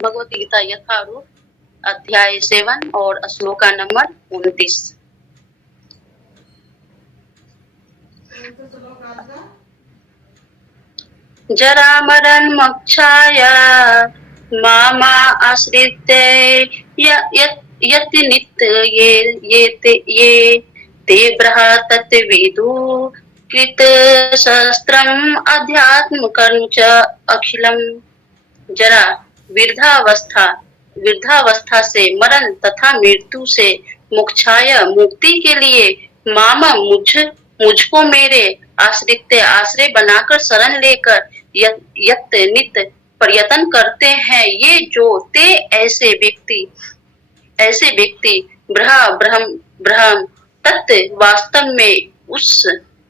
भगवत गीता यथारूप अध्याय 7 और श्लोका नंबर 29। जरा मरण मोक्षाय मामा आश्रित्य यति नित्य ये ते बृहत् विदु कृत शस्त्रम अध्यात्म कर्म च अखिलम। जरा वृद्धावस्था से मरण तथा मृत्यु से मोक्षाय मुक्ति के लिए मामा मुझको मेरे आश्रय बनाकर शरण लेकर यत नित प्रयत्न करते हैं। ये जो ते ऐसे व्यक्ति ब्रह्म तत्व वास्तव में उस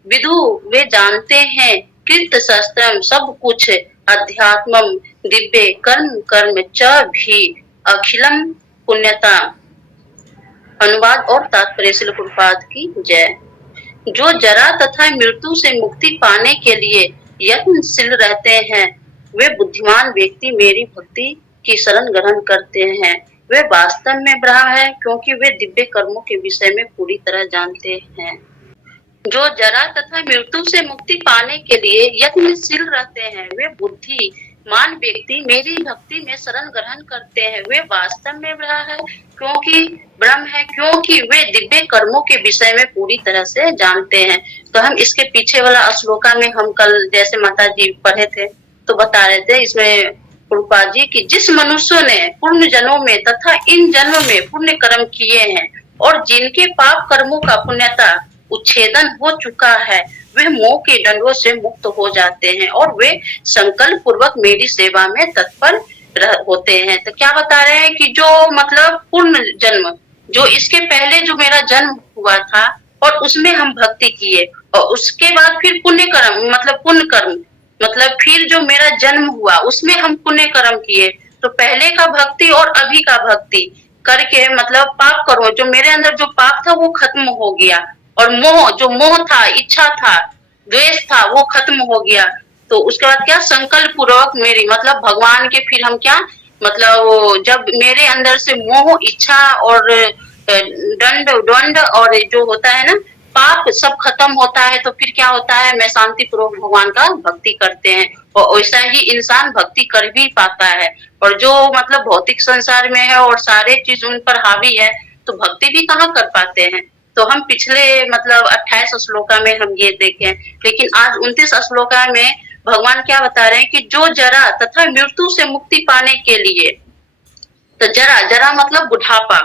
विदु वे जानते हैं। कृत शास्त्रम सब कुछ अध्यात्मम दिव्य कर्म च भी अखिलम पुण्यता। अनुवाद और तात्पर्य श्रील प्रभुपाद की जय। जो जरा तथा मृत्यु से मुक्ति पाने के लिए यत्नशील रहते हैं वे बुद्धिमान व्यक्ति मेरी भक्ति की शरण ग्रहण करते हैं। वे वास्तव में ब्रह्म है क्योंकि वे दिव्य कर्मों के विषय में पूरी तरह जानते हैं। जो जरा तथा मृत्यु से मुक्ति पाने के लिए यत्नशील रहते हैं वे बुद्धिमान व्यक्ति मेरी भक्ति में शरण ग्रहण करते हैं। वे वास्तव में ब्रह्म है क्योंकि वे दिव्य कर्मों के विषय में पूरी तरह से जानते हैं। तो हम इसके पीछे वाला श्लोका में हम कल जैसे माता जी पढ़े थे तो बता रहे थे इसमें प्रभुपाद जी की जिस मनुष्यों ने पूर्ण जन्मों में तथा इन जन्मों में पुण्य कर्म किए हैं और जिनके पाप कर्मों का पुण्यता उच्छेदन हो चुका है वे मोह के दंडों से मुक्त हो जाते हैं और वे संकल्प पूर्वक मेरी सेवा में तत्पर होते हैं। तो क्या बता रहे हैं कि जो पूर्ण जन्म जो इसके पहले जो मेरा जन्म हुआ था और उसमें हम भक्ति किए और उसके बाद फिर पुण्य कर्म फिर जो मेरा जन्म हुआ उसमें हम पुण्य कर्म किए तो पहले का भक्ति और अभी का भक्ति करके पाप करो जो मेरे अंदर जो पाप था वो खत्म हो गया और मोह था, इच्छा था, द्वेष था वो खत्म हो गया। तो उसके बाद क्या संकल्प पूर्वक मेरी भगवान के फिर हम क्या जब मेरे अंदर से मोह, इच्छा और द्वंद और जो होता है ना पाप सब खत्म होता है तो फिर क्या होता है मैं शांति पूर्वक भगवान का भक्ति करते हैं और वैसा ही इंसान भक्ति कर भी पाता है। और जो भौतिक संसार में है और सारे चीज उन पर हावी है तो भक्ति भी कहाँ कर पाते हैं। तो हम पिछले 28 श्लोका में हम ये देखें, लेकिन आज 29 श्लोका में भगवान क्या बता रहे हैं कि जो जरा तथा मृत्यु से मुक्ति पाने के लिए तो जरा बुढ़ापा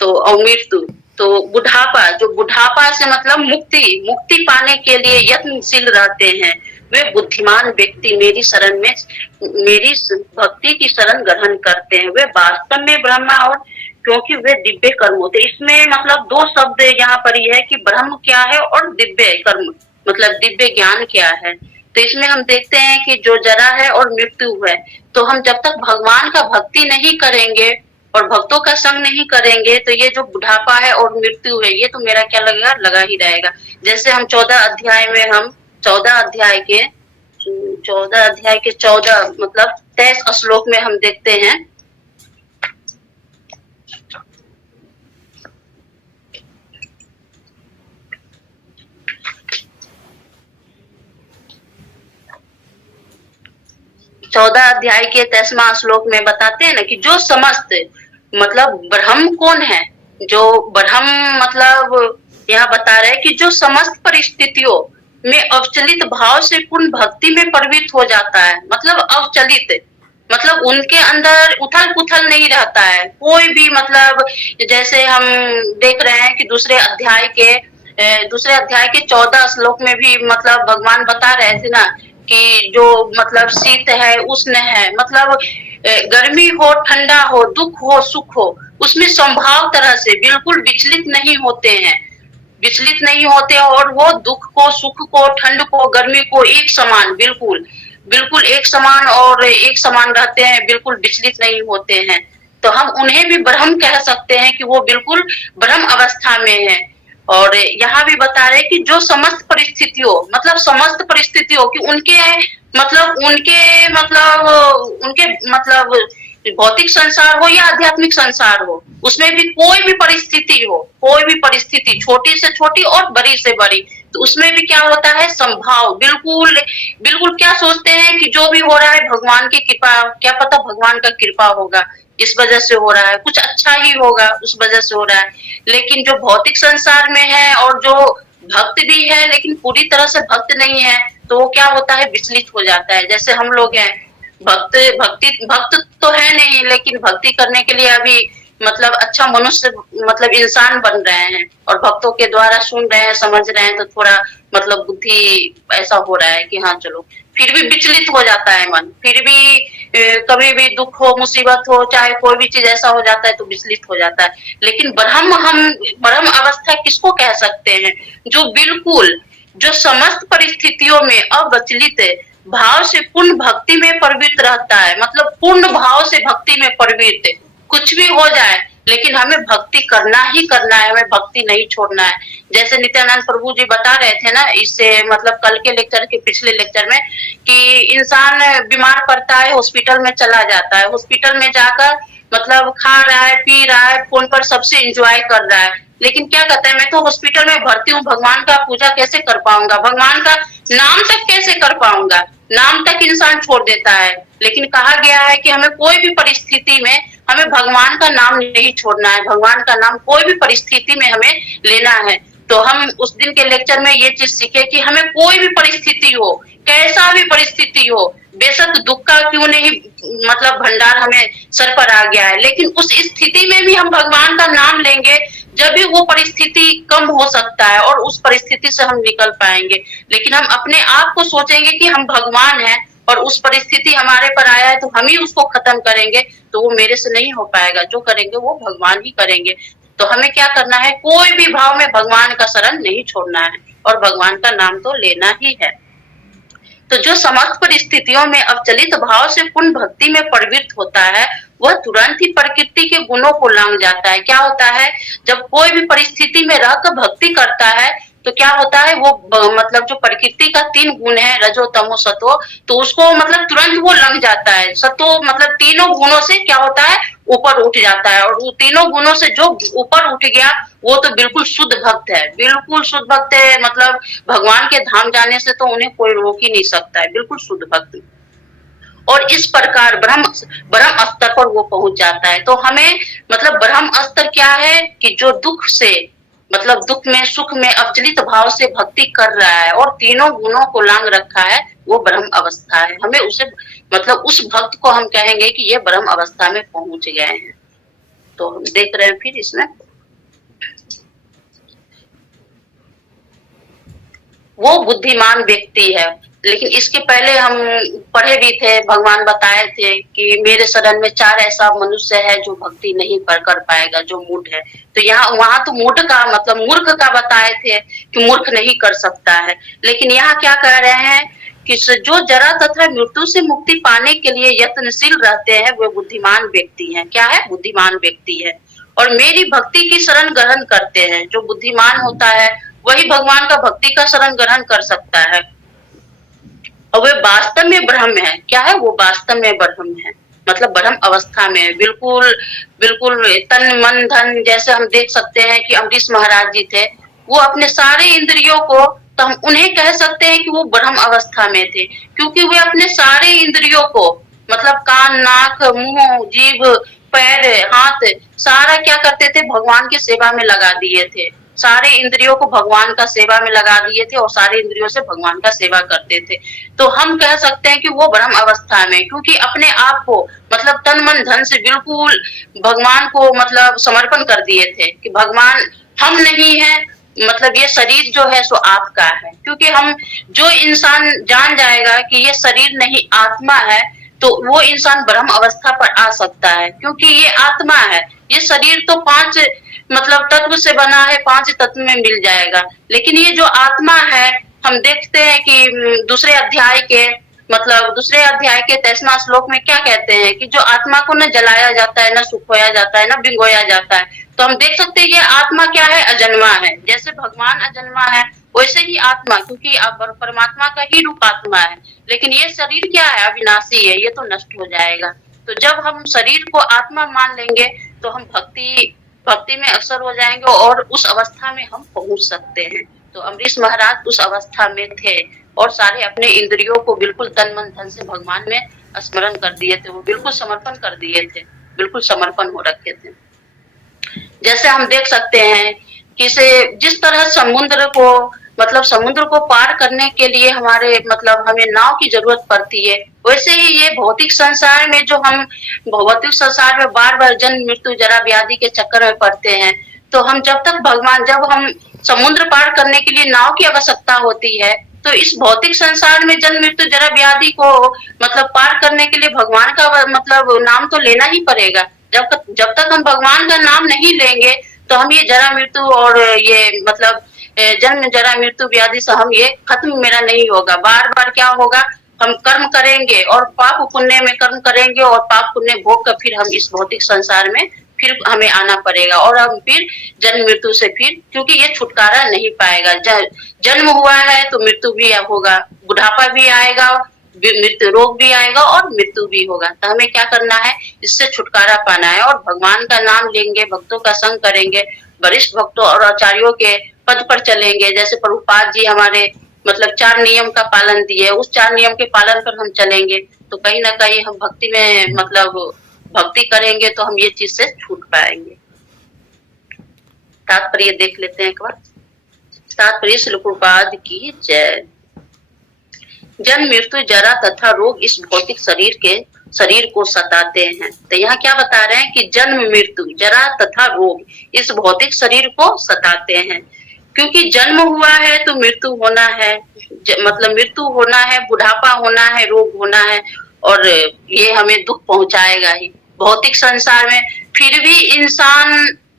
तो और मृत्यु तो बुढ़ापा से मुक्ति पाने के लिए यत्नशील रहते हैं वे बुद्धिमान व्यक्ति मेरी शरण में मेरी भक्ति की शरण ग्रहण करते हैं। वे वास्तव में ब्रह्मा और क्योंकि वे दिव्य कर्म होते। इसमें दो शब्द यहाँ पर यह है कि ब्रह्म क्या है और दिव्य कर्म दिव्य ज्ञान क्या है। तो इसमें हम देखते हैं कि जो जरा है और मृत्यु है तो हम जब तक भगवान का भक्ति नहीं करेंगे और भक्तों का संग नहीं करेंगे तो ये जो बुढ़ापा है और मृत्यु है ये तो मेरा क्या लगेगा लगा ही रहेगा। जैसे हम 14 अध्याय के 23 श्लोक में हम देखते हैं चौदह अध्याय के 23वां श्लोक में बताते हैं ना कि जो समस्त ब्रह्म कौन है, जो ब्रह्म यहाँ बता रहे हैं कि जो समस्त परिस्थितियों में अवचलित भाव से पूर्ण भक्ति में प्रवृत्त हो जाता है। अवचलित उनके अंदर उथल पुथल नहीं रहता है कोई भी। जैसे हम देख रहे हैं कि दूसरे अध्याय के 14 श्लोक में भी भगवान बता रहे थे ना कि जो शीत है, उष्ण है, गर्मी हो, ठंडा हो, दुख हो, सुख हो, उसमें संभाव तरह से बिल्कुल विचलित नहीं होते और वो दुख को, सुख को, ठंड को, गर्मी को एक समान बिल्कुल एक समान और एक समान रहते हैं, बिल्कुल विचलित नहीं होते हैं। तो हम उन्हें भी ब्रह्म कह सकते हैं कि वो बिल्कुल ब्रह्म अवस्था में है। और यहाँ भी बता रहे कि जो समस्त परिस्थितियों की उनके भौतिक संसार हो या आध्यात्मिक संसार हो, उसमें भी कोई भी परिस्थिति हो, कोई भी परिस्थिति छोटी से छोटी और बड़ी से बड़ी, तो उसमें भी क्या होता है, संभाव, बिल्कुल बिल्कुल क्या सोचते हैं कि जो भी हो रहा है भगवान की कृपा, क्या पता भगवान का कृपा होगा, इस वजह से हो रहा है, कुछ अच्छा ही होगा उस वजह से हो रहा है। लेकिन जो भौतिक संसार में है और जो भक्त भी है लेकिन पूरी तरह से भक्त नहीं है, तो वो क्या होता है, विचलित हो जाता है। जैसे हम लोग हैं, भक्त तो है नहीं, लेकिन भक्ति करने के लिए अभी मतलब अच्छा मनुष्य, मतलब इंसान बन रहे हैं और भक्तों के द्वारा सुन रहे हैं, समझ रहे हैं, तो थोड़ा मतलब बुद्धि ऐसा हो रहा है कि हाँ चलो, फिर भी विचलित हो जाता है मन, फिर भी कभी भी दुख हो, मुसीबत हो, चाहे कोई भी चीज ऐसा हो जाता है तो विचलित हो जाता है। लेकिन ब्रह्म अवस्था किसको कह सकते हैं, जो बिल्कुल, जो समस्त परिस्थितियों में अविचलित भाव से पूर्ण भक्ति में प्रवृत्त रहता है, मतलब पूर्ण भाव से भक्ति में प्रवृत्त, कुछ भी हो जाए लेकिन हमें भक्ति करना ही करना है, हमें भक्ति नहीं छोड़ना है। जैसे नित्यानंद प्रभु जी बता रहे थे ना, इससे मतलब कल के लेक्चर के पिछले लेक्चर में, कि इंसान बीमार पड़ता है, हॉस्पिटल में चला जाता है, हॉस्पिटल में जाकर मतलब खा रहा है, पी रहा है, फोन पर सबसे एंजॉय कर रहा है, लेकिन क्या कहता है, मैं तो हॉस्पिटल में भर्ती हूँ, भगवान का पूजा कैसे कर पाऊंगा, भगवान का नाम तक कैसे कर पाऊंगा, नाम तक इंसान छोड़ देता है। लेकिन कहा गया है कि हमें कोई भी परिस्थिति में हमें भगवान का नाम नहीं छोड़ना है, भगवान का नाम कोई भी परिस्थिति में हमें लेना है। तो हम उस दिन के लेक्चर में ये चीज सीखे कि हमें कोई भी परिस्थिति हो, कैसा भी परिस्थिति हो, बेशक दुख का क्यों नहीं, मतलब भंडार हमें सर पर आ गया है, लेकिन उस स्थिति में भी हम भगवान का नाम लेंगे, जब भी वो परिस्थिति कम हो सकता है और उस परिस्थिति से हम निकल पाएंगे। लेकिन हम अपने आप को सोचेंगे कि हम भगवान हैं और उस परिस्थिति हमारे पर आया है तो हम ही उसको खत्म करेंगे, तो वो मेरे से नहीं हो पाएगा, जो करेंगे वो भगवान ही करेंगे। तो हमें क्या करना है, कोई भी भाव में भगवान का शरण नहीं छोड़ना है और भगवान का नाम तो लेना ही है। तो जो समस्त परिस्थितियों में अवचलित भाव से पूर्ण भक्ति में प्रवृत्त होता है, वह तुरंत ही प्रकृति के गुणों को लांघ जाता है। क्या होता है, जब कोई भी परिस्थिति में रहकर भक्ति करता है तो क्या होता है, वो मतलब जो प्रकृति का 3 गुण है, रजो तमो सतो, तो उसको मतलब तुरंत वो लंघ जाता है। सतो मतलब तीनों गुणों से क्या होता है, ऊपर उठ जाता है, और वो तीनों गुणों से जो ऊपर उठ गया वो तो बिल्कुल शुद्ध भक्त है, बिल्कुल शुद्ध भक्त है, मतलब भगवान के धाम जाने से तो उन्हें कोई रोक ही नहीं सकता है, बिल्कुल शुद्ध भक्त। और इस प्रकार ब्रह्म स्तर पर वो पहुंच जाता है। तो हमें मतलब ब्रह्म स्तर क्या है, कि जो दुख से, मतलब दुख में सुख में अवचलित भाव से भक्ति कर रहा है और तीनों गुणों को लांग रखा है, वो ब्रह्म अवस्था है। हमें उसे मतलब उस भक्त को हम कहेंगे कि ये ब्रह्म अवस्था में पहुंच गए हैं। तो हम देख रहे हैं फिर इसमें, वो बुद्धिमान व्यक्ति है। लेकिन इसके पहले हम पढ़े भी थे, भगवान बताए थे कि मेरे शरण में 4 ऐसा मनुष्य है जो भक्ति नहीं कर पाएगा, जो मूढ़ है। तो यहाँ वहां तो मूढ़ का मतलब मूर्ख का बताए थे कि मूर्ख नहीं कर सकता है, लेकिन यहाँ क्या कह रहे हैं कि जो जरा तथा मृत्यु से मुक्ति पाने के लिए यत्नशील रहते हैं वे बुद्धिमान व्यक्ति हैं। क्या है, बुद्धिमान व्यक्ति है। और मेरी भक्ति की शरण ग्रहण करते हैं। जो बुद्धिमान होता है वही भगवान का भक्ति का शरण ग्रहण कर सकता है, और वे वास्तव में ब्रह्म है। क्या है, वो वास्तव में ब्रह्म है, मतलब ब्रह्म अवस्था में बिल्कुल बिल्कुल तन मन धन। जैसे हम देख सकते हैं कि अम्बरीश महाराज जी थे, वो अपने सारे इंद्रियों को, तो हम उन्हें कह सकते हैं कि वो ब्रह्म अवस्था में थे, क्योंकि वे अपने सारे इंद्रियों को, मतलब कान नाक मुंह जीभ पैर हाथ सारा क्या करते थे, भगवान की सेवा में लगा दिए थे। सारे इंद्रियों को भगवान का सेवा में लगा दिए थे और सारे इंद्रियों से भगवान का सेवा करते थे। तो हम कह सकते हैं कि वो ब्रह्म अवस्था में, क्योंकि अपने आप को मतलब तन मन धन से बिल्कुल भगवान को मतलब समर्पण कर दिए थे कि भगवान हम नहीं है, मतलब ये शरीर जो है सो आपका है। क्योंकि हम, जो इंसान जान जाएगा कि ये शरीर नहीं आत्मा है, तो वो इंसान ब्रह्म अवस्था पर आ सकता है, क्योंकि ये आत्मा है। ये शरीर तो 5 मतलब तत्व से बना है, 5 तत्व में मिल जाएगा, लेकिन ये जो आत्मा है, हम देखते हैं कि दूसरे अध्याय के 23वां श्लोक में क्या कहते हैं कि जो आत्मा को न जलाया जाता है, न सुखोया जाता है, न भिगोया जाता है। तो हम देख सकते हैं ये आत्मा क्या है, अजन्मा है। जैसे भगवान अजन्मा है वैसे ही आत्मा, क्योंकि परमात्मा का ही रूप आत्मा है, लेकिन ये शरीर क्या है, अविनाशी है, ये तो नष्ट हो जाएगा। तो जब हम शरीर को आत्मा मान लेंगे तो हम भक्ति में अक्सर हो जाएंगे और उस अवस्था में हम पहुंच सकते हैं। तो अम्बरीश महाराज उस अवस्था में थे और सारे अपने इंद्रियों को बिल्कुल तन मन धन से भगवान में स्मरण कर दिए थे, वो बिल्कुल समर्पण कर दिए थे, बिल्कुल समर्पण हो रखे थे। जैसे हम देख सकते हैं कि जिस तरह समुद्र को मतलब समुद्र को पार करने के लिए हमारे मतलब हमें नाव की जरूरत पड़ती है, वैसे ही ये भौतिक संसार में जो हम भौतिक संसार में बार बार जन्म मृत्यु जरा व्याधि के चक्कर में पड़ते हैं, तो हम जब हम समुद्र पार करने के लिए नाव की आवश्यकता होती है, तो इस भौतिक संसार में जन्म मृत्यु जरा व्याधि को मतलब पार करने के लिए भगवान का मतलब नाम तो लेना ही पड़ेगा। जब तक हम भगवान का नाम नहीं लेंगे तो हम ये जरा मृत्यु और ये मतलब जन्म जरा मृत्यु व्याधि से हम ये खत्म मेरा नहीं होगा। बार बार क्या होगा, हम कर्म करेंगे और पाप पुण्य में कर्म करेंगे और पाप पुण्य भोग कर फिर हम इस भौतिक संसार में फिर हमें आना पड़ेगा और हम फिर जन्म मृत्यु से फिर, क्योंकि ये छुटकारा नहीं पाएगा। जन्म हुआ है तो मृत्यु भी होगा, बुढ़ापा भी आएगा, मृत्यु रोग भी आएगा और मृत्यु भी होगा। तो हमें क्या करना है, इससे छुटकारा पाना है और भगवान का नाम लेंगे, भक्तों का संग करेंगे, वरिष्ठ भक्तों और आचार्यों के पद पर चलेंगे। जैसे प्रभुपाद जी हमारे मतलब 4 नियम का पालन दिए, उस 4 नियम के पालन पर हम चलेंगे तो कहीं ना कहीं हम भक्ति में मतलब भक्ति करेंगे तो हम ये चीज से छूट पाएंगे। तात्पर्य देख लेते हैं एक बार। तात्पर्य श्रील प्रभुपाद की जय। जन्म मृत्यु जरा तथा रोग इस भौतिक शरीर को सताते हैं। तो यहाँ क्या बता रहे हैं कि जन्म मृत्यु जरा तथा रोग इस भौतिक शरीर को सताते हैं, क्योंकि जन्म हुआ है तो मृत्यु होना है, मतलब मृत्यु होना है, बुढ़ापा होना है, रोग होना है और ये हमें दुख पहुंचाएगा ही भौतिक संसार में।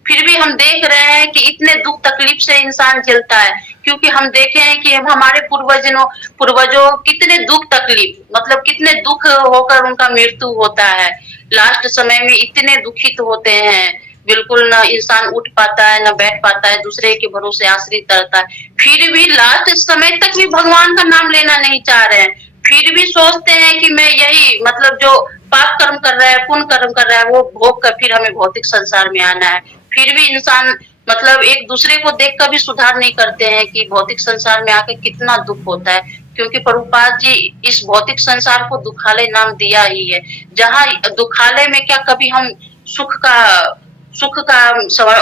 फिर भी हम देख रहे हैं कि इतने दुख तकलीफ से इंसान झेलता है, क्योंकि हम देखे हैं कि हमारे पूर्वजों कितने दुख तकलीफ मतलब कितने दुख होकर उनका मृत्यु होता है। लास्ट समय में इतने दुखित होते हैं, बिल्कुल ना इंसान उठ पाता है, ना बैठ पाता है, दूसरे के भरोसे आश्रित रहता है। फिर भी लास्ट समय तक भी भगवान का नाम लेना नहीं चाह रहे हैं, फिर भी सोचते हैं कि मैं यही मतलब जो पाप कर्म कर रहा है, पुण्य कर्म कर रहा है, वो भोग कर फिर हमें भौतिक संसार में आना है। फिर भी इंसान मतलब एक दूसरे को देख कर भी सुधार नहीं करते हैं कि भौतिक संसार में आकर कितना दुख होता है, क्योंकि प्रभुपाद जी इस भौतिक संसार को दुखालय नाम दिया ही है। जहाँ दुखालय में क्या कभी हम सुख का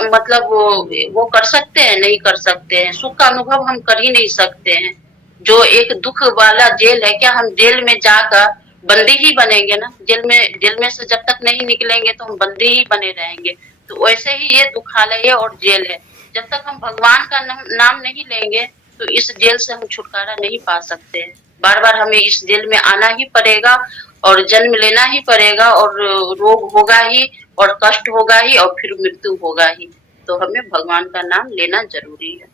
मतलब वो कर सकते हैं? नहीं कर सकते हैं। सुख का अनुभव हम कर ही नहीं सकते हैं। जो एक दुख वाला जेल है, क्या हम जेल में जाकर बंदी ही बनेंगे ना? जेल में से जब तक नहीं निकलेंगे तो हम बंदी ही बने रहेंगे। तो वैसे ही ये दुखालय है और जेल है। जब तक हम भगवान का नाम नहीं लेंगे तो इस जेल से हम छुटकारा नहीं पा सकते हैं। बार बार हमें इस जेल में आना ही पड़ेगा और जन्म लेना ही पड़ेगा और रोग होगा ही और कष्ट होगा ही और फिर मृत्यु होगा ही। तो हमें भगवान का नाम लेना जरूरी है।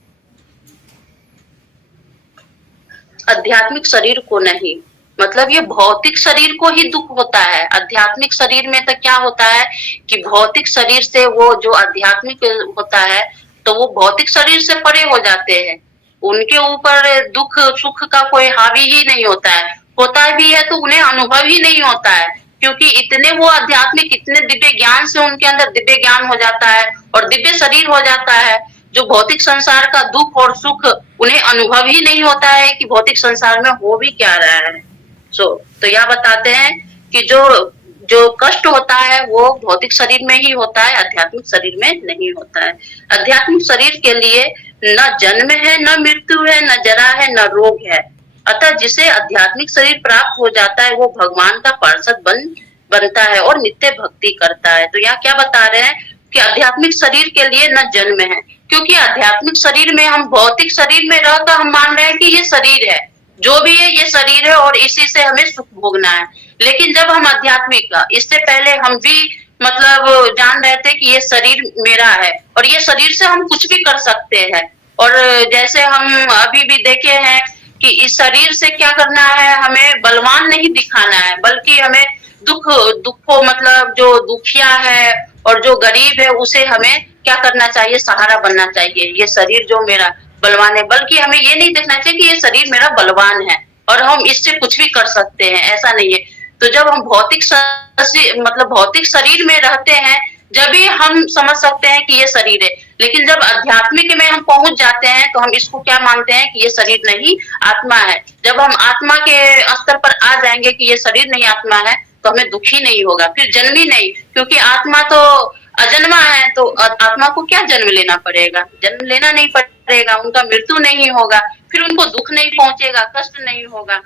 आध्यात्मिक शरीर को नहीं, मतलब ये भौतिक शरीर को ही दुख होता है। आध्यात्मिक शरीर में तो क्या होता है कि भौतिक शरीर से वो जो आध्यात्मिक होता है तो वो भौतिक शरीर से परे हो जाते हैं। उनके ऊपर दुख सुख का कोई हावी ही नहीं होता है, होता भी है तो उन्हें अनुभव ही नहीं होता है, क्योंकि इतने वो आध्यात्मिक इतने दिव्य ज्ञान से उनके अंदर दिव्य ज्ञान हो जाता है और दिव्य शरीर हो जाता है। जो भौतिक संसार का दुख और सुख उन्हें अनुभव ही नहीं होता है कि भौतिक संसार में हो भी क्या रहा है। तो यह बताते हैं कि जो कष्ट होता है वो भौतिक शरीर में ही होता है, आध्यात्मिक शरीर में नहीं होता है। आध्यात्मिक शरीर के लिए न जन्म है, न मृत्यु है, न जरा है, न रोग है। अतः जिसे आध्यात्मिक शरीर प्राप्त हो जाता है वो भगवान का पार्षद बनता है और नित्य भक्ति करता है। तो यहाँ क्या बता रहे हैं कि आध्यात्मिक शरीर के लिए न जन्म है, क्योंकि आध्यात्मिक शरीर में हम भौतिक शरीर में रहकर हम मान रहे हैं कि ये शरीर है, जो भी है ये शरीर है और इसी से हमें सुख भोगना है। लेकिन जब हम आध्यात्मिक, इससे पहले हम भी मतलब जान रहे थे कि ये शरीर मेरा है और ये शरीर से हम कुछ भी कर सकते हैं। और जैसे हम अभी भी देखे हैं कि इस शरीर से क्या करना है, हमें बलवान नहीं दिखाना है, बल्कि हमें दुख को मतलब जो दुखिया है और जो गरीब है उसे हमें क्या करना चाहिए, सहारा बनना चाहिए। ये शरीर जो मेरा बलवान है, बल्कि हमें ये नहीं देखना चाहिए कि ये शरीर मेरा बलवान है और हम इससे कुछ भी कर सकते हैं, ऐसा नहीं है। तो जब हम भौतिक मतलब भौतिक शरीर में रहते हैं, जब भी हम समझ सकते हैं कि ये शरीर है। लेकिन जब आध्यात्मिक में हम पहुंच जाते हैं तो हम इसको क्या मानते हैं कि ये शरीर नहीं आत्मा है। जब हम आत्मा के स्तर पर आ जाएंगे कि ये शरीर नहीं आत्मा है, तो हमें दुख ही नहीं होगा, फिर जन्म ही नहीं, क्योंकि आत्मा तो अजन्मा है। तो आत्मा को क्या जन्म लेना पड़ेगा, जन्म लेना नहीं पड़ेगा, उनका मृत्यु नहीं होगा, फिर उनको दुख नहीं पहुंचेगा, कष्ट नहीं होगा।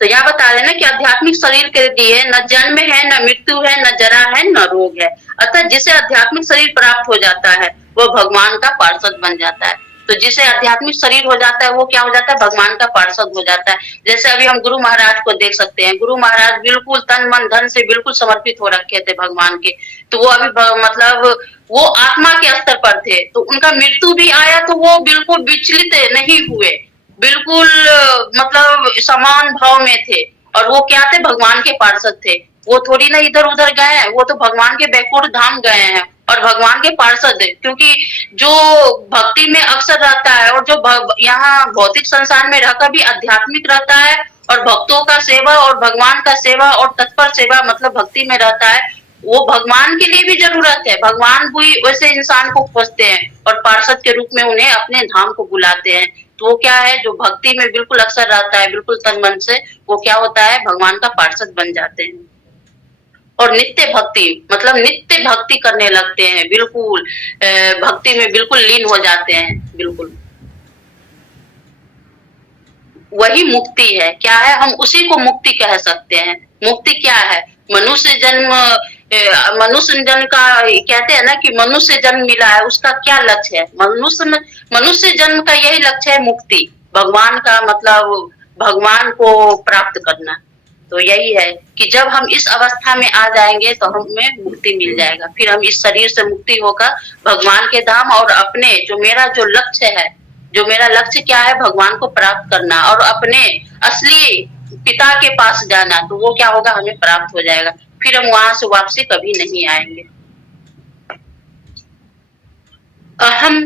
तो यहाँ बता रहे ना कि आध्यात्मिक शरीर के लिए न जन्म है, न मृत्यु है, न जरा है, न रोग है। अतः जिसे आध्यात्मिक शरीर प्राप्त हो जाता है वो भगवान का पार्षद बन जाता है। तो जिसे आध्यात्मिक शरीर हो जाता है वो क्या हो जाता है, भगवान का पार्षद हो जाता है। जैसे अभी हम गुरु महाराज को देख सकते हैं, गुरु महाराज बिल्कुल तन मन धन से बिल्कुल समर्पित हो रखे थे भगवान के। तो वो अभी मतलब वो आत्मा के स्तर पर थे, तो उनका मृत्यु भी आया तो वो बिल्कुल विचलित नहीं हुए, बिल्कुल मतलब समान भाव में थे। और वो क्या थे, भगवान के पार्षद थे। वो थोड़ी ना इधर उधर गए हैं, वो तो भगवान के बैकुंठ धाम गए हैं और भगवान के पार्षद है। क्योंकि जो भक्ति में अक्सर रहता है और जो यहाँ भौतिक संसार में रहकर भी आध्यात्मिक रहता है और भक्तों का सेवा और भगवान का सेवा और तत्पर सेवा मतलब भक्ति में रहता है, वो भगवान के लिए भी जरूरत है। भगवान भी वैसे इंसान को खोजते हैं और पार्षद के रूप में उन्हें अपने धाम को बुलाते हैं। तो वो क्या है, जो भक्ति में बिल्कुल अक्सर रहता है बिल्कुल तन मन से, वो क्या होता है, भगवान का पार्षद बन जाते हैं। और नित्य भक्ति मतलब नित्य भक्ति करने लगते हैं, बिल्कुल भक्ति में बिल्कुल लीन हो जाते हैं। बिल्कुल वही मुक्ति है। क्या है, हम उसी को मुक्ति कह सकते हैं। मुक्ति क्या है, मनुष्य जन्म, मनुष्य जन्म का कहते हैं ना कि मनुष्य जन्म मिला है, उसका क्या लक्ष्य है, मनुष्य जन्म का यही लक्ष्य है, मुक्ति, भगवान का मतलब भगवान को प्राप्त करना। तो यही है कि जब हम इस अवस्था में आ जाएंगे तो हमें मुक्ति मिल जाएगा। फिर हम इस शरीर से मुक्ति होकर भगवान के धाम और अपने जो लक्ष्य है, जो मेरा लक्ष्य क्या है, भगवान को प्राप्त करना और अपने असली पिता के पास जाना, तो वो क्या होगा, हमें प्राप्त हो जाएगा। फिर हम वहां से वापसी कभी नहीं आएंगे। अहम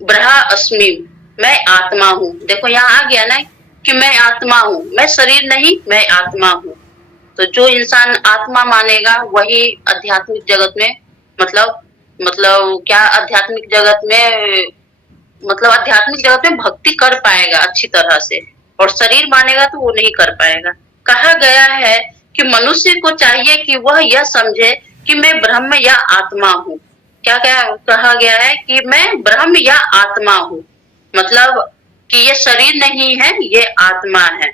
ब्रह्मा अस्मि, मैं आत्मा हूँ। देखो यहाँ आ गया ना कि मैं आत्मा हूँ, मैं शरीर नहीं, मैं आत्मा हूँ। तो जो इंसान आत्मा मानेगा वही आध्यात्मिक जगत में मतलब क्या आध्यात्मिक जगत में मतलब आध्यात्मिक जगत में भक्ति कर पाएगा अच्छी तरह से, और शरीर मानेगा तो वो नहीं कर पाएगा। कहा गया है कि मनुष्य को चाहिए कि वह यह समझे कि मैं ब्रह्म या आत्मा हूँ। क्या क्या कहा गया है कि मैं ब्रह्म या आत्मा हूँ, मतलब कि ये शरीर नहीं है, ये आत्मा है।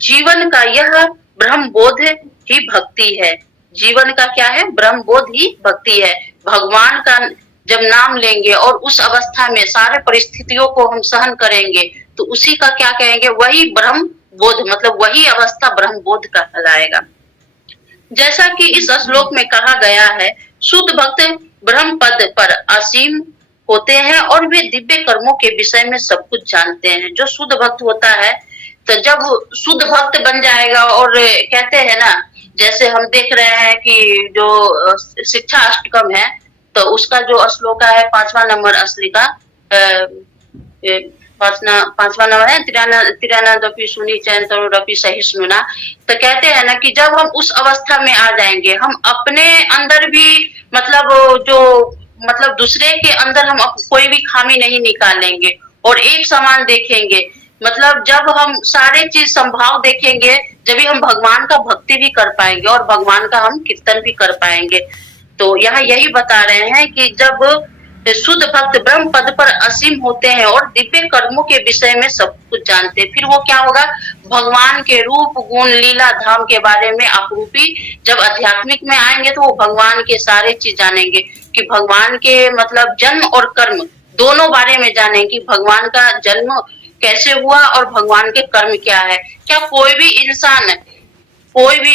जीवन का यह ब्रह्म बोध ही भक्ति है। जीवन का क्या है, ब्रह्म बोध ही भक्ति है। भगवान का जब नाम लेंगे और उस अवस्था में सारे परिस्थितियों को हम सहन करेंगे तो उसी का क्या कहेंगे, वही ब्रह्म बोध, मतलब वही अवस्था ब्रह्म बोध कहलाएगा। जैसा कि इस श्लोक में कहा गया है, शुद्ध भक्त ब्रह्म पद पर असीम होते हैं और वे दिव्य कर्मों के विषय में सब कुछ जानते हैं। जो शुद्ध भक्त होता है, तो जब शुद्ध भक्त बन जाएगा, और कहते हैं ना, जैसे हम देख रहे हैं कि जो शिक्षा अष्टकम है, तो उसका जो श्लोक है 5वां नंबर असली का, 5वां नंबर है, तिरानदपि सुनी चैनतरोरपि सहिष्णुना। तो कहते हैं ना कि जब हम उस अवस्था में आ जाएंगे, हम अपने अंदर भी मतलब दूसरे के अंदर हम कोई भी खामी नहीं निकालेंगे और एक समान देखेंगे। मतलब जब हम सारे चीज संभाव देखेंगे, जब भी हम भगवान का भक्ति भी कर पाएंगे और भगवान का हम कीर्तन भी कर पाएंगे। तो यहाँ यही बता रहे हैं कि जब शुद्ध भक्त ब्रह्म पद पर असीम होते हैं और दिव्य कर्मों के विषय में सब कुछ जानते हैं, फिर वो क्या होगा, भगवान के रूप गुण लीला धाम के बारे में आपरूपी जब आध्यात्मिक में आएंगे तो वो भगवान के सारे चीज जानेंगे कि भगवान के मतलब जन्म और कर्म दोनों बारे में जानेंगे कि भगवान का जन्म कैसे हुआ और भगवान के कर्म क्या है। क्या कोई भी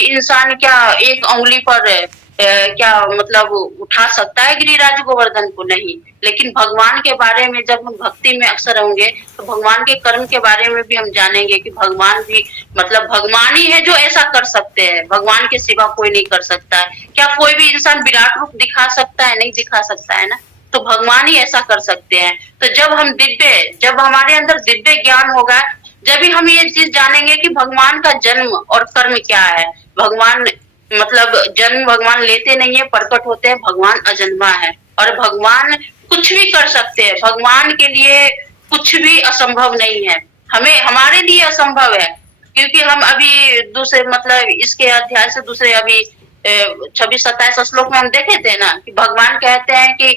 इंसान क्या एक उंगली पर क्या मतलब उठा सकता है गिरिराज गोवर्धन को? नहीं। लेकिन भगवान के बारे में जब हम भक्ति में अक्सर होंगे तो भगवान के कर्म के बारे में भी हम जानेंगे कि भगवान भी मतलब भगवान ही है जो ऐसा कर सकते हैं, भगवान के सिवा कोई नहीं कर सकता है। क्या कोई भी इंसान विराट रूप दिखा सकता है? नहीं दिखा सकता है ना, तो भगवान ही ऐसा कर सकते हैं। तो जब हमारे अंदर दिव्य ज्ञान होगा, जब भी हम ये चीज जानेंगे कि भगवान का जन्म और कर्म क्या है, भगवान मतलब जन्म भगवान लेते नहीं है, प्रकट होते हैं, भगवान अजन्मा है और भगवान कुछ भी कर सकते हैं। भगवान के लिए कुछ भी असंभव नहीं है, हमें हमारे लिए असंभव है, क्योंकि हम अभी दूसरे मतलब इसके अध्याय से दूसरे अभी 26-27 श्लोक में हम देखे थे ना कि भगवान कहते हैं कि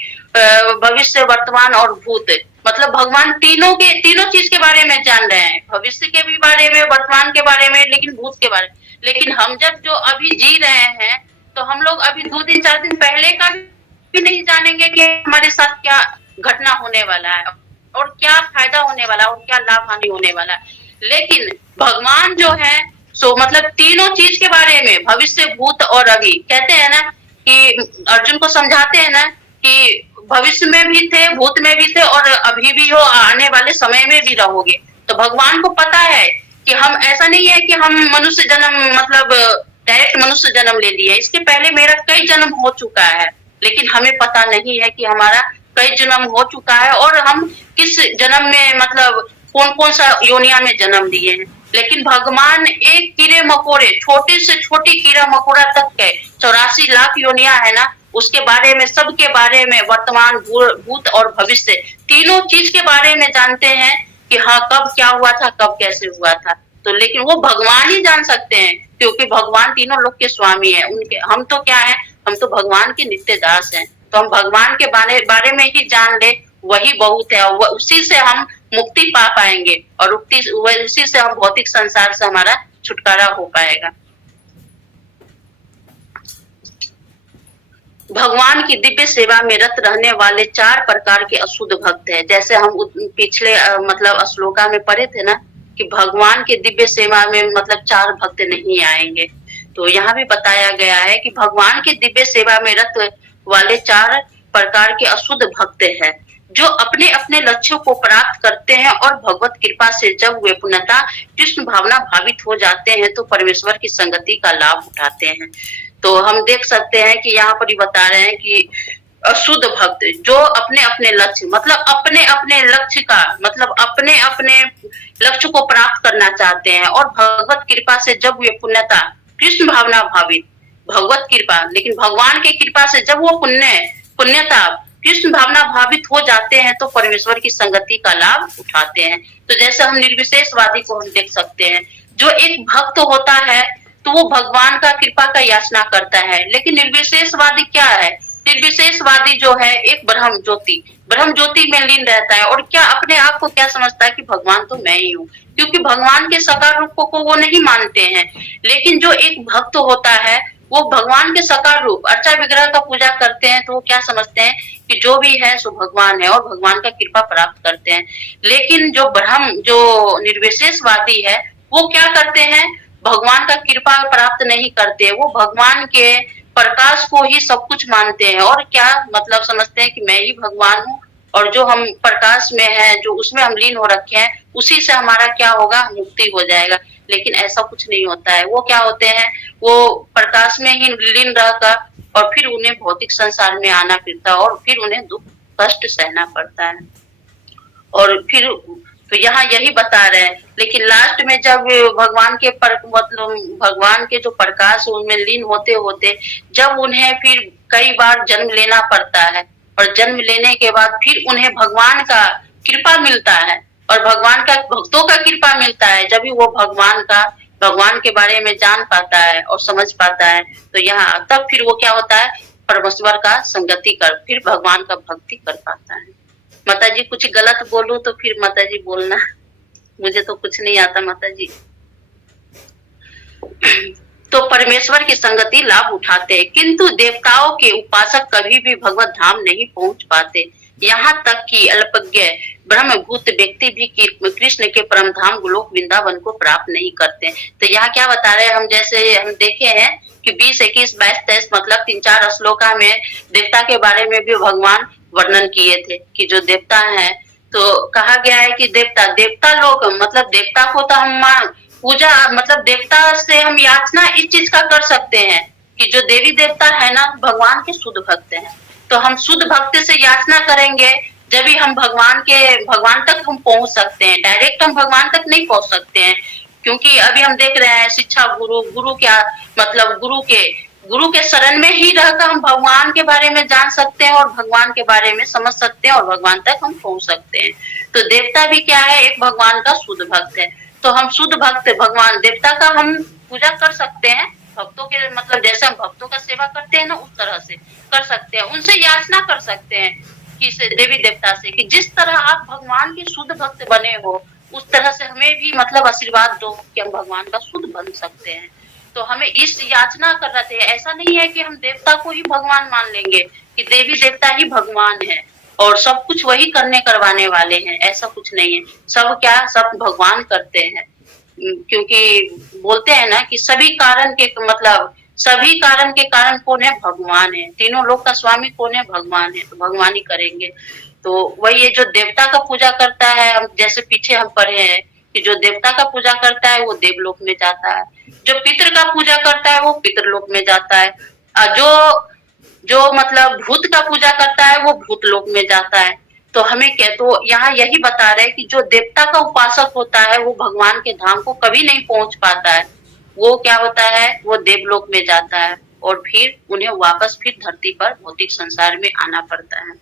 भविष्य, वर्तमान और भूत, मतलब भगवान तीनों चीज के बारे में जान रहे हैं, भविष्य के भी बारे में, वर्तमान के बारे में, लेकिन भूत के बारे में। लेकिन हम जब जो अभी जी रहे हैं, तो हम लोग अभी 2 दिन 4 दिन पहले का भी नहीं जानेंगे कि हमारे साथ क्या घटना होने वाला है और क्या फायदा होने वाला है और क्या लाभ हानि होने वाला है। लेकिन भगवान जो है सो मतलब तीनों चीज के बारे में, भविष्य, भूत और अभी, कहते हैं ना कि अर्जुन को समझाते हैं ना कि भविष्य में भी थे, भूत में भी थे और अभी भी हो, आने वाले समय में भी रहोगे। तो भगवान को पता है कि हम, ऐसा नहीं है कि हम मनुष्य जन्म मतलब डायरेक्ट मनुष्य जन्म ले लिया, इसके पहले मेरा कई जन्म हो चुका है, लेकिन हमें पता नहीं है कि हमारा कई जन्म हो चुका है और हम किस जन्म में मतलब कौन कौन सा योनिया में जन्म लिए हैं। लेकिन भगवान एक कीड़े मकोड़े, छोटे से छोटी कीड़ा मकोड़ा तक के 84 लाख योनिया है ना, उसके बारे में, सबके बारे में, वर्तमान, भूत और भविष्य, तीनों चीज के बारे में जानते हैं कि हाँ कब क्या हुआ था, कब कैसे हुआ था। तो लेकिन वो भगवान ही जान सकते हैं, क्योंकि भगवान तीनों लोग के स्वामी है। उनके, हम तो क्या है, हम तो भगवान के नित्य दास हैं। तो हम भगवान के बारे में ही जान ले, वही बहुत है, उसी से हम मुक्ति पा पाएंगे और उसी से हम भौतिक संसार से हमारा छुटकारा हो पाएगा। भगवान की दिव्य सेवा में रत रहने वाले 4 प्रकार के अशुद्ध भक्त हैं। जैसे हम पिछले मतलब श्लोका में पढ़े थे ना कि भगवान के दिव्य सेवा में मतलब 4 भक्त नहीं आएंगे, तो यहाँ भी बताया गया है कि भगवान के दिव्य सेवा में रत वाले 4 प्रकार के अशुद्ध भक्त हैं, जो अपने अपने लक्ष्यों को प्राप्त करते हैं और भगवत कृपा से जब वे पूर्णतः कृष्ण भावना भावित हो जाते हैं तो परमेश्वर की संगति का लाभ उठाते हैं। तो हम देख सकते हैं कि यहाँ पर ही बता रहे हैं कि अशुद्ध भक्त जो अपने अपने लक्ष्य मतलब अपने अपने लक्ष्य का मतलब अपने अपने लक्ष्य को प्राप्त करना चाहते हैं और भगवत कृपा से जब वे पुण्यता कृष्ण भावना भावित, भगवत कृपा, लेकिन भगवान की कृपा से जब वो पुण्यता कृष्ण भावना भावित हो जाते हैं तो परमेश्वर की संगति का लाभ उठाते हैं। तो जैसे हम निर्विशेषवादी को हम देख सकते हैं, जो एक भक्त होता है तो वो भगवान का कृपा का याचना करता है, लेकिन निर्विशेषवादी क्या है, निर्विशेषवादी जो है एक ब्रह्म ज्योति में लीन रहता है और क्या अपने आप को क्या समझता है कि भगवान तो मैं ही हूँ, क्योंकि भगवान के साकार रूप को वो नहीं मानते हैं। लेकिन जो एक भक्त होता है वो भगवान के साकार रूप अर्चा विग्रह का पूजा करते हैं, तो वो क्या समझते हैं कि जो भी है सो भगवान है और भगवान का कृपा प्राप्त करते हैं। लेकिन जो ब्रह्म जो निर्विशेषवादी है वो क्या करते हैं, भगवान का कृपा प्राप्त नहीं करते, वो भगवान के प्रकाश को ही सब कुछ मानते हैं और क्या मतलब समझते हैं कि मैं ही भगवान हूँ और जो हम प्रकाश में है, जो उसमें हम लीन हो रखे हैं, उसी से हमारा क्या होगा, मुक्ति हो जाएगा। लेकिन ऐसा कुछ नहीं होता है। वो क्या होते हैं, वो प्रकाश में ही लीन रहकर और फिर उन्हें भौतिक संसार में आना फिरता और फिर उन्हें दुख कष्ट सहना पड़ता है। और फिर तो यहाँ यही बता रहे हैं, लेकिन लास्ट में जब भगवान के मतलब भगवान के जो प्रकाश उनमें लीन होते होते जब उन्हें फिर कई बार जन्म लेना पड़ता है और जन्म लेने के बाद फिर उन्हें भगवान का कृपा मिलता है और भगवान का भक्तों का कृपा मिलता है, जब भी वो भगवान के बारे में जान पाता है और समझ पाता है, तो यहाँ तब फिर वो क्या होता है, परमेश्वर का संगति कर फिर भगवान का भक्ति कर पाता है। माता जी कुछ गलत बोलूं तो फिर माता जी बोलना, मुझे तो कुछ नहीं आता माता जी। तो परमेश्वर की संगति लाभ उठाते हैं, किंतु देवताओं के उपासक कभी भी भगवत धाम नहीं पहुंच पाते। यहाँ तक कि अल्पज्ञ ब्रह्मभूत व्यक्ति भी कृष्ण के परम धाम गोलोक वृंदावन को प्राप्त नहीं करते। तो यहाँ क्या बता रहे हैं, हम जैसे हम देखे हैं कि 20, 21, 22, 23 मतलब 3-4 श्लोका में देवता के बारे में भी भगवान वर्णन किए थे कि जो देवता है, तो कहा गया है कि देवता लोग मतलब देवता को तो हम पूजा मतलब देवता से हम याचना इस चीज का कर सकते हैं कि जो देवी देवता है ना भगवान के शुद्ध भक्त हैं, तो हम शुद्ध भक्त से याचना करेंगे जब भी हम भगवान तक हम पहुंच सकते हैं। डायरेक्ट हम भगवान तक नहीं पहुंच सकते हैं, क्योंकि अभी हम देख रहे हैं शिक्षा गुरु, गुरु क्या मतलब गुरु के शरण में ही रहकर हम भगवान के बारे में जान सकते हैं और भगवान के बारे में समझ सकते हैं और भगवान तक हम पहुंच सकते हैं। तो देवता भी क्या है, एक भगवान का शुद्ध भक्त है। तो हम शुद्ध भक्त भगवान देवता का हम पूजा कर सकते हैं, भक्तों के मतलब जैसे हम भक्तों का सेवा करते हैं ना उस तरह से कर सकते हैं, उनसे याचना कर सकते हैं कि देवी देवता से कि जिस तरह आप भगवान के शुद्ध भक्त बने हो उस तरह से हमें भी मतलब आशीर्वाद दो कि हम भगवान का शुद्ध बन सकते हैं। तो हमें इस याचना करना चाहिए। ऐसा नहीं है कि हम देवता को ही भगवान मान लेंगे कि देवी देवता ही भगवान है और सब कुछ वही करने करवाने वाले हैं, ऐसा कुछ नहीं है। सब क्या सब भगवान करते हैं, क्योंकि बोलते हैं ना कि सभी कारण के कारण कौन है, भगवान है। तीनों लोक का स्वामी कौन है, भगवान है, तो भगवान ही करेंगे। तो वही है जो देवता का पूजा करता है, हम जैसे पीछे हम पढ़े हैं कि जो देवता का पूजा करता है वो देवलोक में जाता है, जो पितृ का पूजा करता है वो पितृलोक में जाता है, और जो मतलब भूत का पूजा करता है वो भूत लोक में जाता है। तो हमें क्या, तो यहाँ यही बता रहे हैं कि जो देवता का उपासक होता है वो भगवान के धाम को कभी नहीं पहुंच पाता है। वो क्या होता है, वो देवलोक में जाता है और फिर उन्हें वापस फिर धरती पर भौतिक संसार में आना पड़ता है।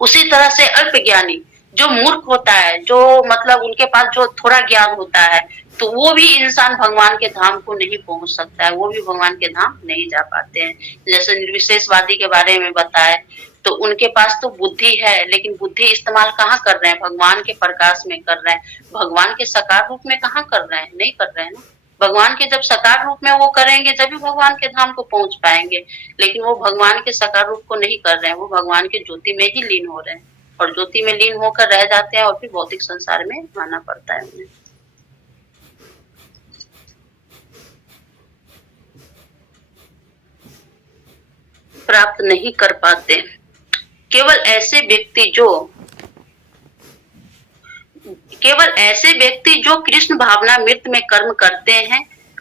उसी तरह से अल्प ज्ञानी जो मूर्ख होता है, जो मतलब उनके पास जो थोड़ा ज्ञान होता है, तो वो भी इंसान भगवान के धाम को नहीं पहुंच सकता है, वो भी भगवान के धाम नहीं जा पाते हैं। जैसे निर्विशेषवादी के बारे में बताए तो उनके पास तो बुद्धि है लेकिन बुद्धि इस्तेमाल कहाँ कर रहे हैं, भगवान के प्रकाश में कर रहे हैं, भगवान के साकार रूप में कहाँ कर रहे हैं, नहीं कर रहे हैं ना। भगवान के जब साकार रूप में वो करेंगे जब भी भगवान के धाम को पहुंच पाएंगे, लेकिन वो भगवान के साकार रूप को नहीं कर रहे हैं, वो भगवान के ज्योति में ही लीन हो रहे हैं और ज्योति में लीन होकर रह जाते हैं और फिर भौतिक संसार में आना पड़ता है उन्हें। प्राप्त नहीं कर पाते। केवल ऐसे व्यक्ति जो कृष्ण भावना मृत में कर्म करते हैं,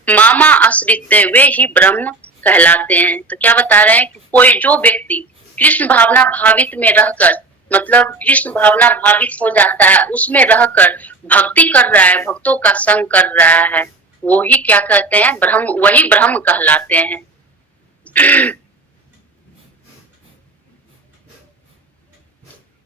मामा आश्रित वे ही ब्रह्म कहलाते हैं। तो क्या बता रहे हैं कि कोई जो व्यक्ति कृष्ण भावना भावित में रहकर मतलब कृष्ण भावना भावित हो जाता है, उसमें रहकर भक्ति कर रहा है, भक्तों का संग कर रहा है, वो ही क्या कहते हैं, ब्रह्म, वही ब्रह्म कहलाते हैं।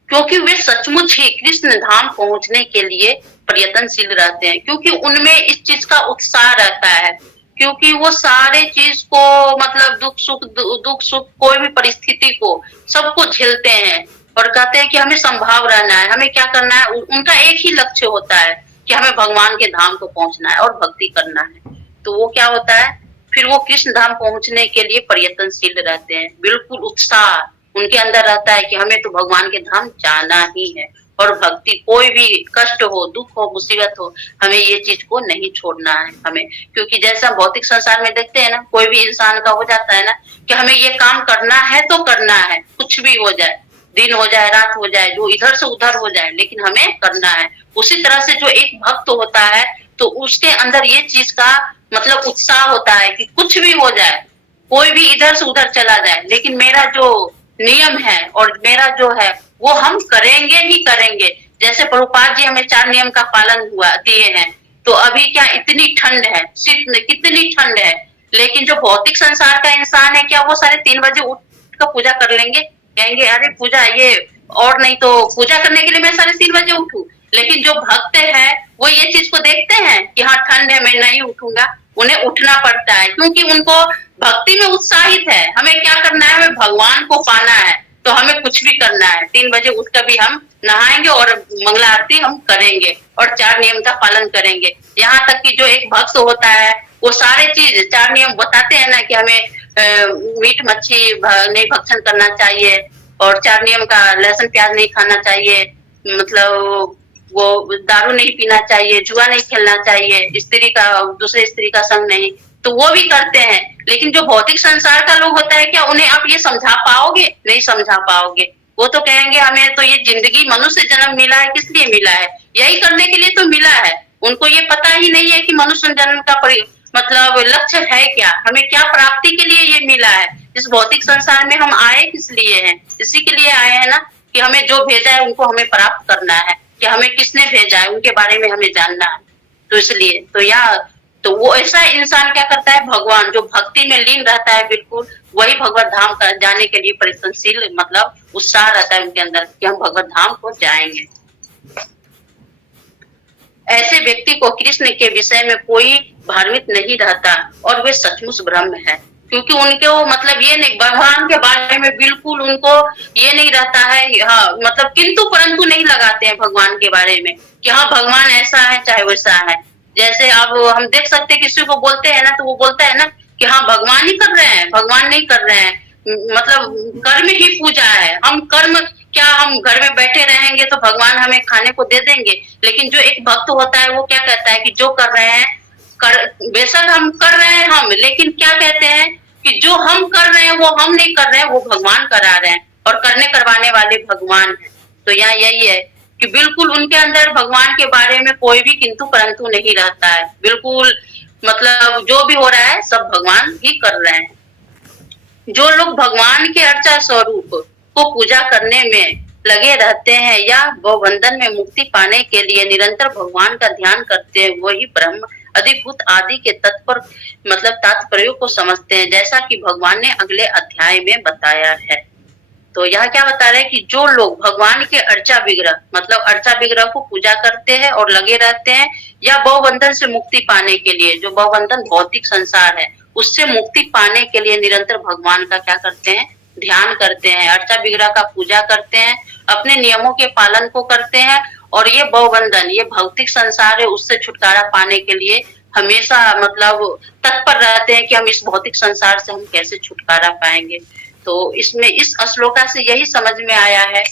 क्योंकि वे सचमुच ही कृष्ण धाम पहुंचने के लिए प्रयत्नशील रहते हैं, क्योंकि उनमें इस चीज का उत्साह रहता है, क्योंकि वो सारे चीज को मतलब दुख सुख कोई भी परिस्थिति को सबको झेलते हैं और कहते हैं कि हमें संभाव रहना है, हमें क्या करना है, उनका एक ही लक्ष्य होता है कि हमें भगवान के धाम को पहुंचना है और भक्ति करना है। तो वो क्या होता है, फिर वो कृष्ण धाम पहुंचने के लिए प्रयत्नशील रहते हैं, बिल्कुल उत्साह उनके अंदर रहता है कि हमें तो भगवान के धाम जाना ही है और भक्ति कोई भी कष्ट हो, दुख हो, मुसीबत हो, हमें ये चीज को नहीं छोड़ना है हमें। क्योंकि जैसा भौतिक संसार में देखते हैं ना, कोई भी इंसान का हो जाता है ना कि हमें ये काम करना है तो करना है, कुछ भी हो जाए, दिन हो जाए, रात हो जाए, जो इधर से उधर हो जाए, लेकिन हमें करना है। उसी तरह से जो एक भक्त होता है तो उसके अंदर ये चीज का मतलब उत्साह होता है कि कुछ भी हो जाए, कोई भी इधर से उधर चला जाए, लेकिन मेरा जो नियम है और मेरा जो है वो हम करेंगे ही करेंगे। जैसे प्रभुपाद जी हमें 4 नियम का पालन हुआ दिए हैं, तो अभी क्या इतनी ठंड है, कितनी ठंड है, लेकिन जो भौतिक संसार का इंसान है क्या वो 3:30 बजे उठ कर पूजा कर लेंगे, कहेंगे अरे पूजा ये, और नहीं तो पूजा करने के लिए मैं 3:30 बजे उठूं। लेकिन जो भक्त है वो ये चीज को देखते हैं कि हाँ ठंड है मैं नहीं उठूंगा, उन्हें उठना पड़ता है क्योंकि उनको भक्ति में उत्साहित है, हमें क्या करना है, हमें भगवान को पाना है, तो हमें कुछ भी करना है। 3 बजे उठकर भी हम नहाएंगे और मंगला आरती हम करेंगे और 4 नियम का पालन करेंगे। यहाँ तक कि जो एक भक्त होता है वो सारे चीज 4 नियम बताते हैं ना कि हमें मीट मच्छी नहीं भक्षण करना चाहिए और 4 नियम का लहसुन प्याज नहीं खाना चाहिए, मतलब वो दारू नहीं पीना चाहिए, जुआ नहीं खेलना चाहिए, दूसरे स्त्री का संग नहीं, तो वो भी करते हैं। लेकिन जो भौतिक संसार का लोग होता है क्या उन्हें आप ये समझा पाओगे, नहीं समझा पाओगे। वो तो कहेंगे हमें तो ये जिंदगी मनुष्य जन्म मिला है, किस लिए मिला है, यही करने के लिए तो मिला है। उनको ये पता ही नहीं है कि मनुष्य जन्म का मतलब लक्ष्य है क्या, हमें क्या प्राप्ति के लिए ये मिला है, इस भौतिक संसार में हम आए किस लिए हैं, इसी के लिए आए हैं ना कि हमें जो भेजा है उनको हमें प्राप्त करना है, कि हमें किसने भेजा है उनके बारे में हमें जानना है। तो इसलिए तो यहाँ तो वो ऐसा इंसान क्या करता है, भगवान जो भक्ति में लीन रहता है बिल्कुल, वही भगवत धाम का जाने के लिए प्रयत्नशील मतलब उत्साह रहता है उनके अंदर कि हम भगवत धाम को जाएंगे। ऐसे व्यक्ति को कृष्ण के विषय में कोई भ्रमित नहीं रहता और वे सचमुच ब्रह्म है, क्योंकि उनके वो मतलब ये नहीं, भगवान के बारे में बिल्कुल उनको ये नहीं रहता है, हाँ मतलब किंतु परंतु नहीं लगाते हैं भगवान के बारे में कि हाँ भगवान ऐसा है चाहे वैसा है। जैसे अब हम देख सकते हैं किसी को बोलते हैं ना तो वो बोलता है ना कि हाँ भगवान ही कर रहे हैं, भगवान नहीं कर रहे हैं, मतलब कर्म ही पूजा है, हम कर्म क्या हम घर में बैठे रहेंगे तो भगवान हमें खाने को दे देंगे। लेकिन जो एक भक्त होता है वो क्या कहता है कि जो कर रहे हैं बेशक हम कर रहे हैं हम, लेकिन क्या कहते हैं कि जो हम कर रहे हैं वो हम नहीं कर रहे हैं, वो भगवान करा रहे हैं और करने करवाने वाले भगवान हैं। तो यहाँ यही है कि बिल्कुल उनके अंदर भगवान के बारे में कोई भी किंतु परंतु नहीं रहता है, बिल्कुल मतलब जो भी हो रहा है सब भगवान ही कर रहे हैं। जो लोग भगवान के अर्चा स्वरूप को पूजा करने में लगे रहते हैं या भवबंधन में मुक्ति पाने के लिए निरंतर भगवान का ध्यान करते हैं, वही ब्रह्म अधिभूत आदि के तत्पर मतलब तात्पर्य को समझते हैं, जैसा कि भगवान ने अगले अध्याय में बताया है। तो यहाँ क्या बता रहे हैं कि जो लोग भगवान के अर्चा विग्रह मतलब अर्चा विग्रह को पूजा करते हैं और लगे रहते हैं या भवबंधन से मुक्ति पाने के लिए, जो भवबंधन भौतिक संसार है उससे मुक्ति पाने के लिए निरंतर भगवान का क्या करते हैं, ध्यान करते हैं, अर्चा विग्रह का पूजा करते हैं, अपने नियमों के पालन को करते हैं और ये भवबंधन ये भौतिक संसार है उससे छुटकारा पाने के लिए हमेशा मतलब तत्पर रहते हैं कि हम इस भौतिक संसार से हम कैसे छुटकारा पाएंगे। तो इसमें इस श्लोका से यही समझ में आया है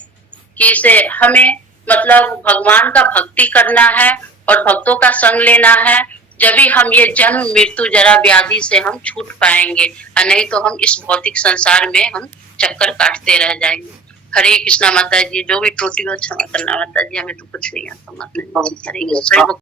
कि इसे हमें मतलब भगवान का भक्ति करना है और भक्तों का संग लेना है, जब भी हम ये जन्म मृत्यु जरा व्याधि से हम छूट पाएंगे, और नहीं तो हम इस भौतिक संसार में हम चक्कर काटते रह जाएंगे। हरे कृष्णा माता जी, जो भी त्रुटि हो क्षमा करना माता जी, हमें तो कुछ नहीं आता माता जी। हरे कृष्ण।